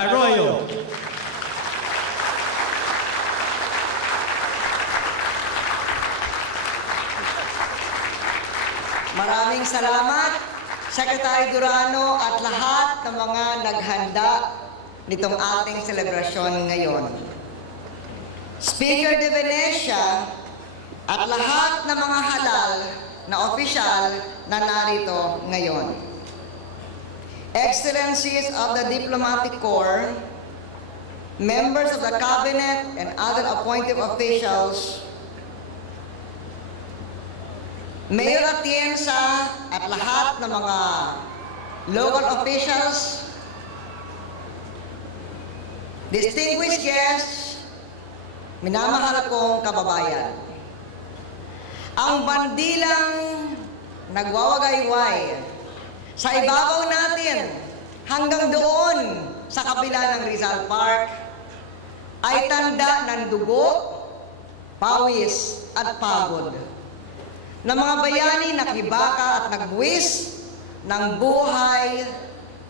Arroyo. Maraming salamat, Secretary Durano at lahat ng mga naghanda nitong ating selebrasyon ngayon. Speaker de Venecia at lahat ng mga halal na opisyal na narito ngayon. Excellencies of the Diplomatic Corps, members of the Cabinet and other appointed officials, Mayor Atienza at lahat ng mga local officials, distinguished guests, minamahal kong kababayan. Ang bandilang nagwawagayway sa ibabaw natin hanggang doon sa kabila ng Rizal Park ay tanda ng dugo, pawis at pagod ng mga bayani nakibaka at nagbuwis ng buhay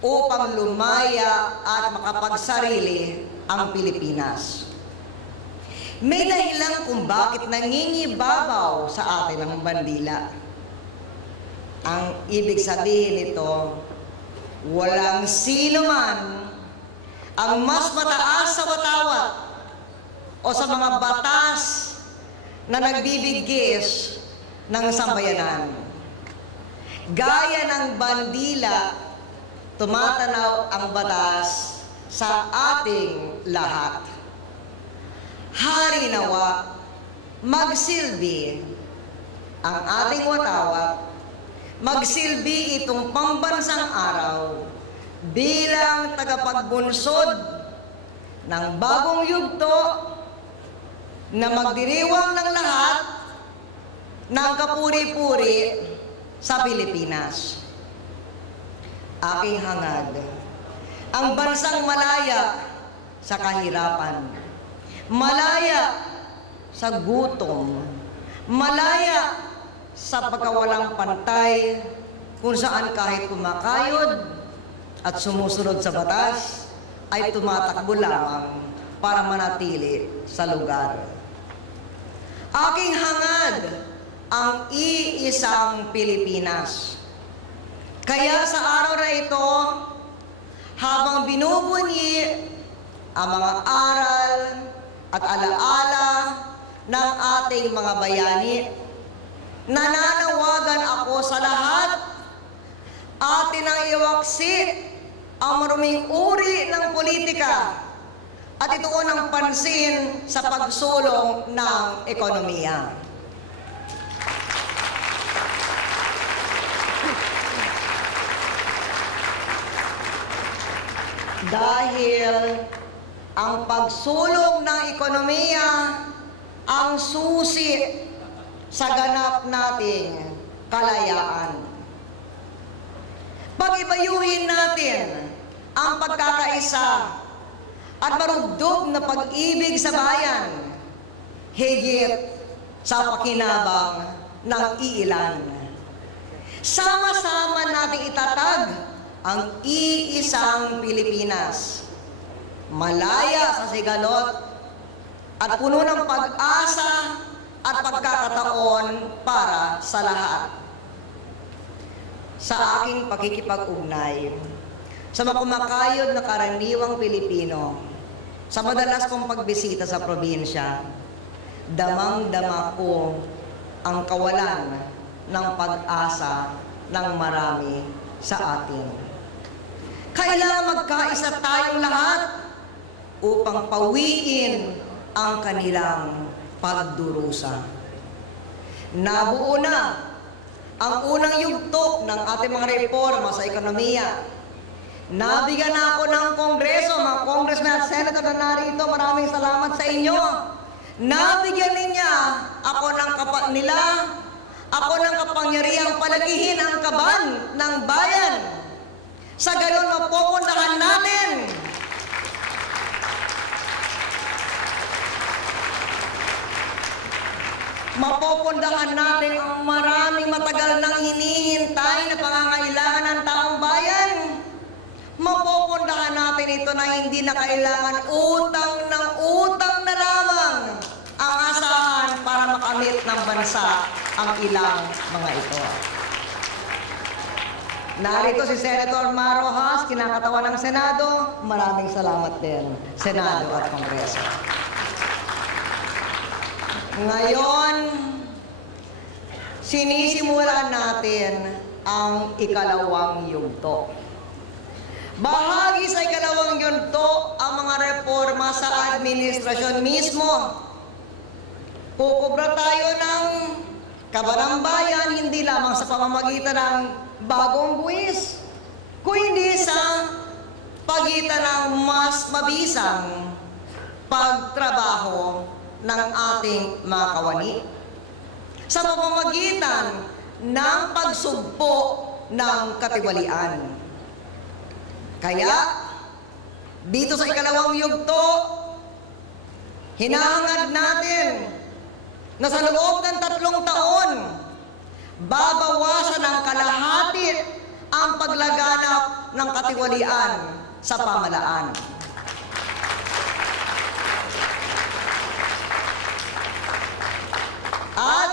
upang lumaya at makapagsarili ang Pilipinas. May dahilan kung bakit nangingibabaw sa atin ang bandila. Ang ibig sabihin nito, walang sino man ang mas mataas sa watawat o sa mga batas na nagbibigis ng sambayanan. Gaya ng bandila, tumatanaw ang batas sa ating lahat. Hari nawa, magsilbi ang ating watawat, magsilbi itong pambansang araw bilang tagapagbunsod ng bagong yugto na magdiriwang ng lahat ng kapuri-puri sa Pilipinas. Aking hangad, ang bansang malaya sa kahirapan, malaya sa gutom, malaya sa pagkawalang pantay, kung saan kahit kumakayod at sumusunod sa batas, ay tumatakbo lamang para manatili sa lugar. Aking hangad, ang iisang Pilipinas. Kaya sa araw na ito, habang binubunyi ang mga aral at alaala ng ating mga bayani, nananawagan ako sa lahat, atin ang iwaksi ang maruming uri ng politika at ituon ang pansin sa pagsulong ng ekonomiya. Dahil ang pagsulong ng ekonomiya ang susi sa ganap nating kalayaan. Pag-ibayuhin natin ang pagkakaisa at marugdog na pag-ibig sa bayan, higit sa pakinabang ng iilan. Sama-sama nating itatag ang iisang Pilipinas, malaya sa sigalot at puno ng pag-asa at pagkakataon para sa lahat. Sa aking pakikipag-ugnay sa mga kumakayod na karaniwang Pilipino, sa madalas kong pagbisita sa probinsya, damang-dama ko ang kawalan ng pag-asa ng marami sa atin. Kailangan magkaisa tayong lahat upang pawiin ang kanilang pagdurusa. Nabuo na ang unang yugto ng ating mga reforma sa ekonomiya. Nabigyan na ako ng Kongreso, mga Congressman at Senator na narito, maraming salamat sa inyo. Nabigyan niya ako ng kapangyarihang palagihin ang kaban ng bayan. Sa ganun, mapupuntahan natin ang maraming matagal nang hinihintay na pangangailangan ng taong bayan. Mapupuntahan natin natin ito na hindi na kailangan utang ng utang na lamang ang asahan para makamit ng bansa ang ilang mga ito. Narito si Senator Mar Rojas, kinakatawa ng Senado. Maraming salamat din, Senado at Kongreso. Ngayon, sinisimulan natin ang ikalawang yugto. Bahagi sa ikalawang yugto ang mga reforma sa administrasyon mismo. Kukubra tayo ng kabanang bayan hindi lamang sa pamamagitan ng bagong buwis, kundi sa pagitan ng mas mabisang pagtrabaho ng ating mga kawani, sa pamamagitan ng pagsugpo ng katiwalian. Kaya, dito sa ikalawang yugto, hinahangad natin na sa loob ng 3 taon, babawasan ng kalahati ang paglaganap ng katiwalian sa pamahalaan. At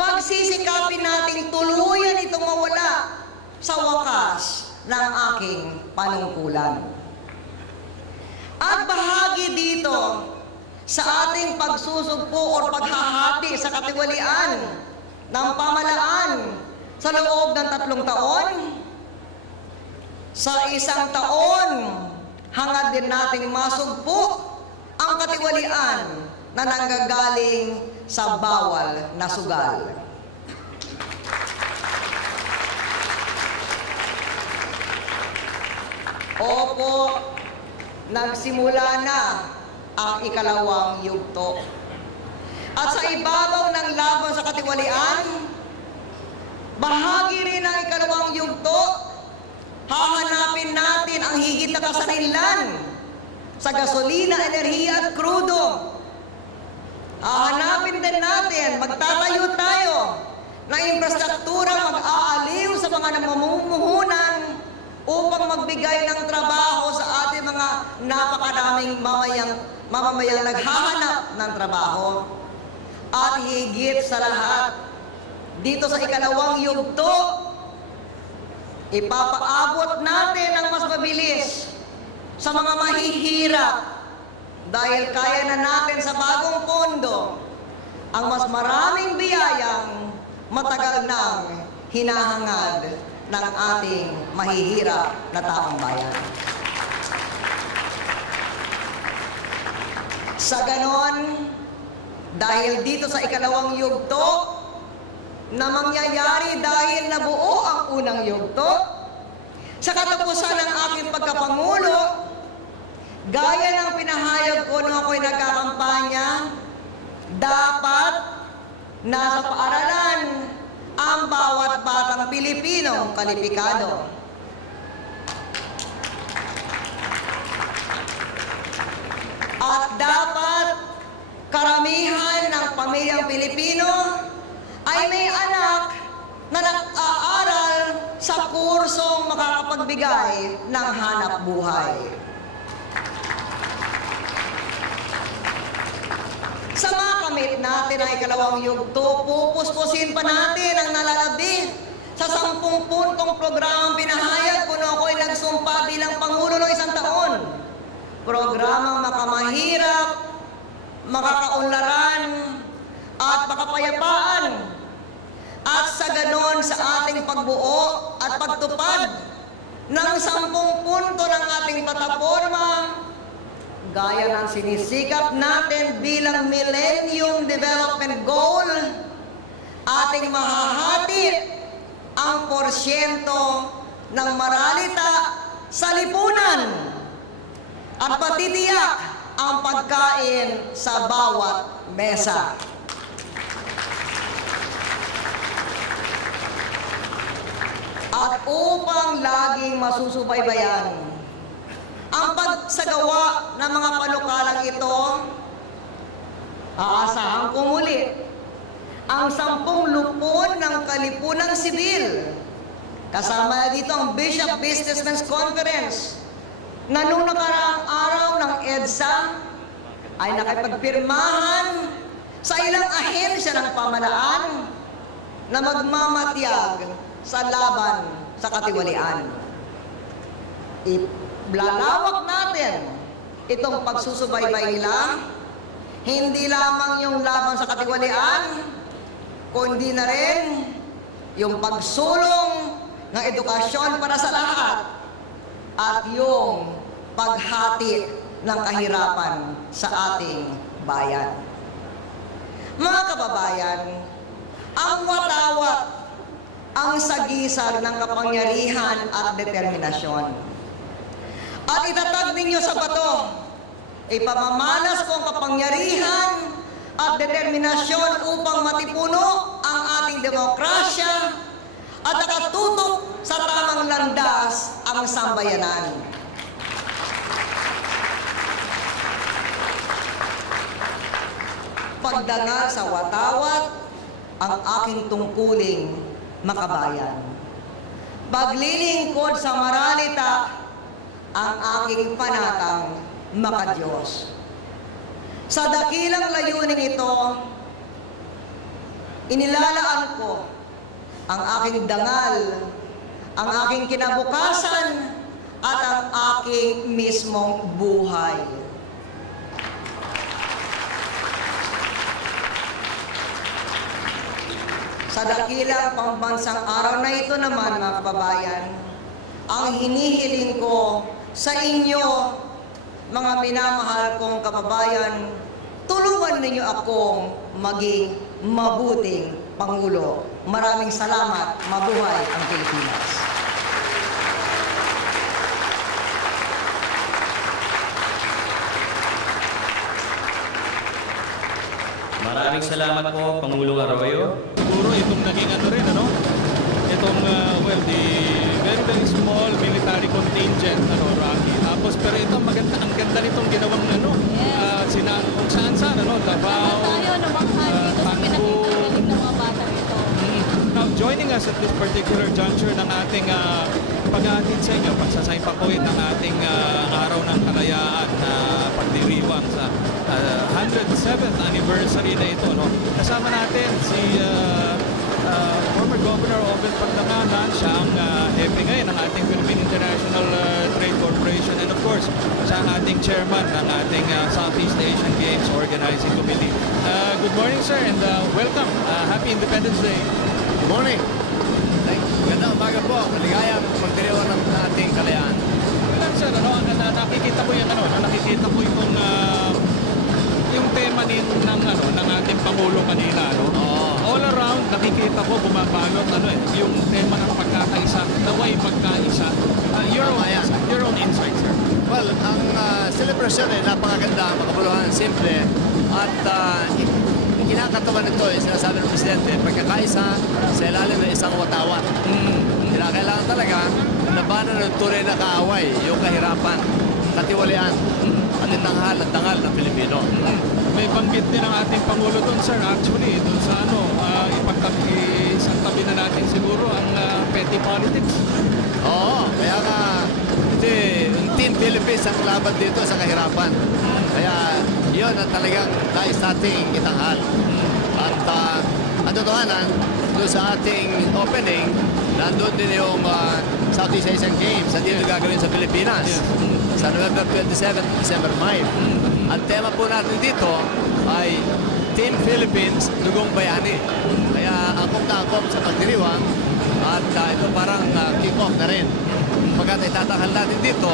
pagsisikapin nating tuluyan itong mawala sa wakas ng aking panungkulan. At bahagi dito sa ating pagsusugpo o paghahati sa katiwalian ng pamahalaan sa loob ng 3 taon, sa 1 taon, hangad din nating masugpo ang katiwalian na nanggagaling sa bawal na sugal. Opo, nagsimula na ang ikalawang yugto. At sa ibabaw ng laban sa katiwalian, bahagi rin ng ikalawang yugto, hahanapin natin ang higit na kasarinlan sa gasolina, enerhiya at krudo. Hahanapin din natin, magtatayo tayo ng infrastruktura mag-aaliw sa mga namumuhunan upang magbigay ng trabaho sa ating mga napakaraming mamamayang naghahanap ng trabaho. At higit sa lahat, dito sa ikalawang yugto, ipapaabot natin ang mas mabilis sa mga mahihirap dahil kaya na natin sa bagong pondo ang mas maraming biyayang matagal nang hinahangad ng ating mahihirap na taong bayan. Sa ganon, dahil dito sa ikalawang yugto na mangyayari dahil nabuo ang unang yugto, sa katapusan ng aking pagkapangulo, gaya ng pinahayag ko nung ako'y nagkakampanya, dapat nasa paaralan ang bawat batang Pilipinong kalipikado. At dapat karamihan ng pamilyang Pilipino ay may anak na nag-aaral sa kursong makakapagbigay ng hanap buhay. Sa makamit natin ang ikalawang yugto, pupuspusin pa natin ang nalalabi sa 10 puntong programang pinahayag kung ako'y nagsumpa bilang Pangulo ng 1 taon. Programang makamahirap, makakaunlaran, at makapayapaan. At sa ganon sa ating pagbuo at pagtupad ng 10 punto ng ating plataforma, gaya ng sinisikap natin bilang Millennium Development Goal, ating mahahati ang porsyento ng maralita sa lipunan at patitiyak ang pagkain sa bawat mesa. At upang laging masusubaybayan ang pagsagawa ng mga panukalang ito, aasahan ko muli ang 10 lupon ng kalipunang sibil. Kasama dito ang Bishop Businessmen's Conference, na nung nakaraang araw ng EDSA ay nakipagpirmahan sa ilang ahensya ng pamahalaan na magmamatyag sa laban sa katiwalian. Ilalawak natin itong pagsusubaybay nila, hindi lamang yung laban sa katiwalian, kundi na rin yung pagsulong ng edukasyon para sa lahat at yung paghati ng kahirapan sa ating bayan. Mga kababayan, ang watawat ang sagisag ng kapangyarihan at determinasyon. At itatag ninyo sa bato, ipamamalas ko ang kapangyarihan at determinasyon upang matipuno ang ating demokrasya at nakatutok sa tamang landas ang sambayanan. Pagdangal sa watawat ang aking tungkuling makabayan. Paglilingkod sa maralita ang aking panatang makadiyos. Sa dakilang layuning ito, inilalaan ko ang aking dangal, ang aking kinabukasan, at ang aking mismong buhay. Sa dakilang pambansang araw na ito naman, mga kababayan, ang hinihiling ko sa inyo, mga minamahal kong kababayan, tulungan ninyo akong maging mabuting Pangulo. Maraming salamat. Mabuhay ang Pilipinas. Maraming salamat po, Pangulong Arroyo. Siguro itong naging ano rin, ano? Itong, well, the very small military contingent, Rocky. Tapos, pero ito, maganda, ang ganda nitong ginawang, kung saan, Davao, tayo nabaghani dito sa pinakikarinig ng mga bata nito. Now, joining us at this particular juncture ng ating pag-aatid sa inyo, pagsasaipakuin ng ating Araw ng Kalayaan na pagdiriwang sa 107th anniversary na ito. No? Kasama natin si former Governor Oben Pagdanganan, siya ang hepe ngayon ng ating Philippine International Trade Corporation, and of course, siya ang ating chairman ng ating Southeast Asian Games Organizing Committee. Good morning, sir, and welcome. Happy Independence Day. Good morning. Ganda umaga po. Maligayang pagdiriwang ng ating kalayaan. Well, sir, nakikita ko yung nakikita ko yung tema ng ating Pangulo kanina, All around, nakikita ko bumabalot, yung tema ng pagkakaisa, naway pagkaisa. Your own insight, sir. Well, ang celebration ay napakaganda, makabuluhan, simple, at kinakatawa nito yung sinasabi ng Presidente, pagkakaisa sa ilalim ng isang watawat. Kailangan talaga labanan ng tunay na kaaway, yung kahirapan, katiwalian, at itanghal at dangal ng Pilipino. May banggit din ang ating Pangulo doon, sir, actually, doon sa isang tabi na natin siguro ang petty politics. Oo, kaya nga, yung Team Philippines ang laban dito sa kahirapan. Kaya yun ang talagang nais nating itanghal. At ang totohanan, doon sa ating opening, nandun din yung Southeast Asian Games na dito gagawin sa Pilipinas. Sa November 27, December 5. Ang tema po natin dito ay Team Philippines, Dugong Bayani. Kaya angkop na angkop sa pagdiriwang at ito parang kick-off na rin. Pagkat itatakal natin dito,